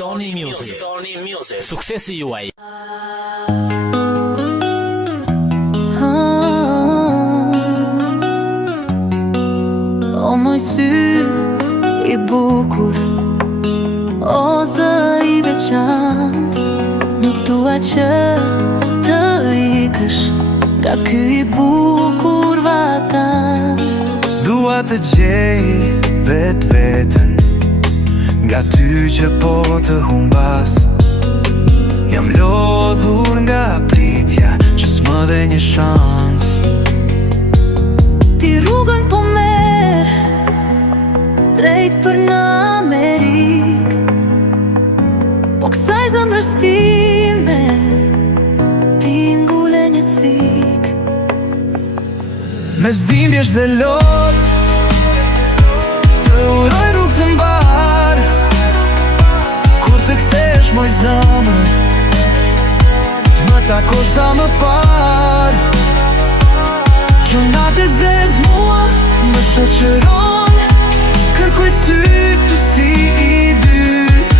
Sony Music. Suksesi juaj. O moj sy i bukur, o zë i veçant, nuk dua që të ikësh nga ky i bukur vatan. Dua të gjej vetën nga ty që po të humbas. Jam lodhur nga pritja që s'më dhe një shans. Ti rrugën po merr drejt për në Amerik, po kësaj zemrës time ti ngule një thik. Mes dhimbjesh dhe lot të uroj rrugë të mbar, kur të kthesh moj zemër, të më takosh sa më par. Kjo natë e zez mua më shoqëron, kërkoj sytë si i dyt,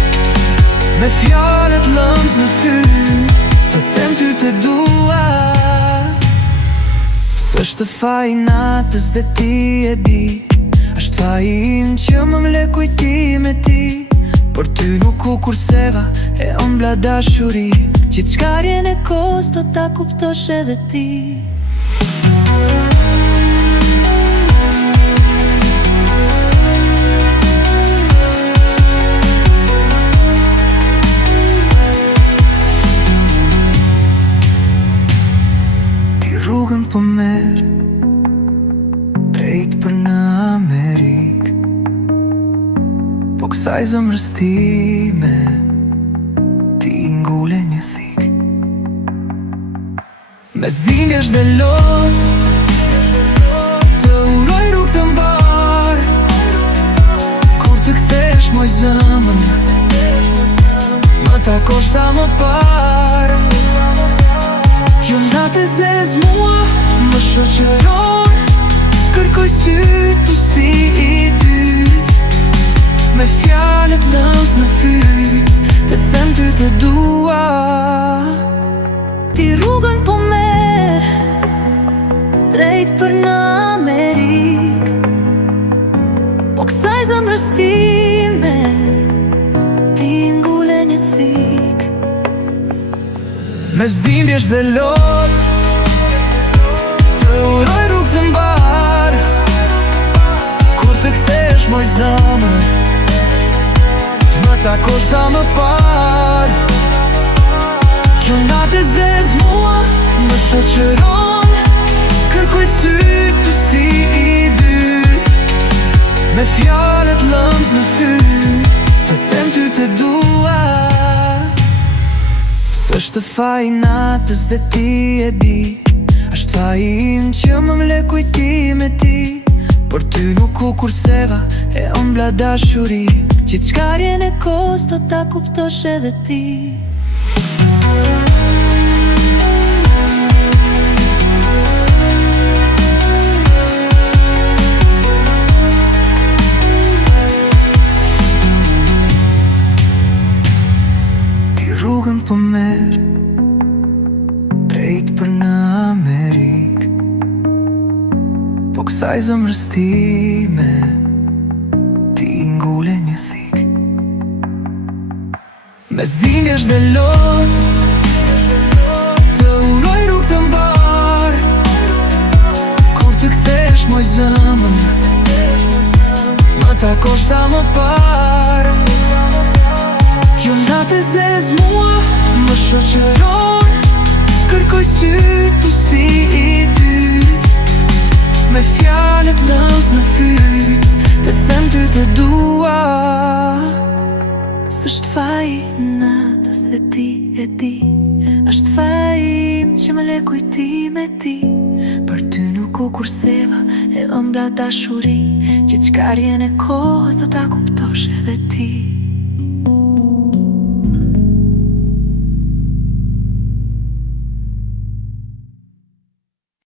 me fjallet lëmz në fyt, të them ty të dua. S'është faji natës dhe ti e di, është faji im që më mle kujtim e ti. Por ty nuk u kurseva e ombla dashuri, Qitë shkarjen e kos do ta kuptosh edhe ti. Ti rrugën po merr drejt për në Amerik, po kësaj zemrës time ti ngule një thik. Mes dhimbjesh dhe lot të uroj rrugë të mbar, kur të kthesh moj zemër, më takosh sa më par. Kjo natë e zez mua më shoqëron, kërkoj sytë si i dyt, me fjallet lëmz në fyt, të them ty të dua. Ti rrugën po merr drejt për në Amerik, po kësaj zemrës time ti ngule një thik. Mes dhimbjesh dhe lot të uroj rrugë të mbar, kur të kthesh moj zemër, të më takosh sa më par. Kjo natë e zez mua më shoqëron, kërkoj sytë si i dyt, me fjallet lëmz në fyt, të them ty të dua. S'është faji natës dhe ti e di, është faji im që më mle kujtim e ti. Por ty nuk u kurseva e ombla dashuri, Qitë shkarjen e kos do ta kuptosh edhe ti. Ti rrugën po merr drejt për në Amerik, po kësaj zemrës time ti ngule një thik. Mes dhimbjesh dhe lot të uroj rrugë të mbar, kur të kthesh moj zemër, më takosh sa më par. Kjo natë e zez mua më shoqëron, kërkoj sytë si i dyt, me fjallet lëmz në fyt, të them ty të dua. S'është faji natës dhe ti e di, është faji im që më le kujtim e ti. Për ty nuk u kurseva e ëmbla dashuri, Qitë shkarjen e kohës do ta kuptosh edhe ti.